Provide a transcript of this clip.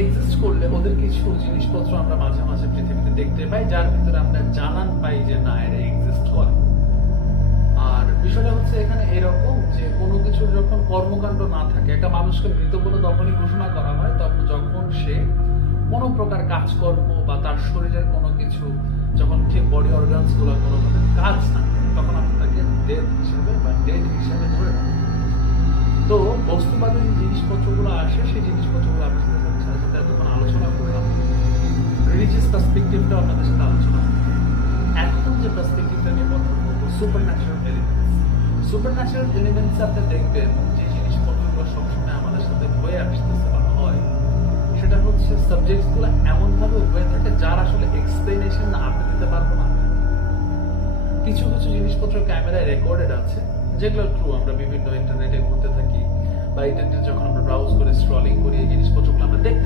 Exist করলে ওদের কিছু জিনিসপত্র আমরা মাঝে মাঝে পৃথিবীতে দেখতে পাই, যার ভিতরে আমরা জানান পাই যে না, এরা এক্সিস্ট করে। আর বিষয়টা হচ্ছে এখানে এরকম যে কোনো কিছুর যখন কর্মকাণ্ড না থাকে, একটা মানুষকে মৃত বলে তখনই ঘোষণা করা হয় তখন যখন সে কোনো প্রকার কাজকর্ম বা তার শরীরের কোনো কিছু, যখন ঠিক বডি অর্গানস গুলো কোনো কাজ না করে, তখন আমরা তাকে ডেথ হিসেবে বা ডেড হিসেবে ধরে রাখি। তো বস্তুবাদী যে জিনিসপত্রগুলো আসে, সেই জিনিসপত্রগুলো আপনাদের সাথে যখন আলোচনা করলাম, রিলিজিয়াস পার্সপেক্টিভটা আপনাদের সাথে আলোচনা করলাম। এখন যে পার্সপেক্টিভটা নিয়ে কথা বলবো, সুপারন্যাচুরাল এলিমেন্টস। সুপারন্যাচুরাল এলিমেন্টস আপনি দেখবেন যে জিনিসপত্রগুলো সবসময় আমাদের সাথে হয়ে আসতেছে বা হয়, সেটা হচ্ছে সাবজেক্টসগুলো এমন ভাবে হয়ে থাকে যার আসলে এক্সপ্লেনেশন না আমি দিতে পারবো না। কিছু কিছু জিনিসপত্র ক্যামেরায় রেকর্ডেড আছে, যেগুলো ট্রু। আমরা বিভিন্ন ইন্টারনেটে ঘুরতে থাকি বা ইন্টারনেটে যখন আমরা ব্রাউজ করে স্ক্রলিং করি, এই জিনিসপত্রগুলো আমরা দেখতে